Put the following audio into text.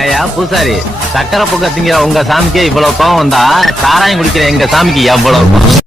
ஏயா பூசாரி, சக்கரை பொங்க திங்கிற உங்க சாமிக்கே இவ்வளவு கோவம் வந்தா சாராயம் குடிக்கிற எங்க சாமிக்கு எவ்வளவு கோவம்?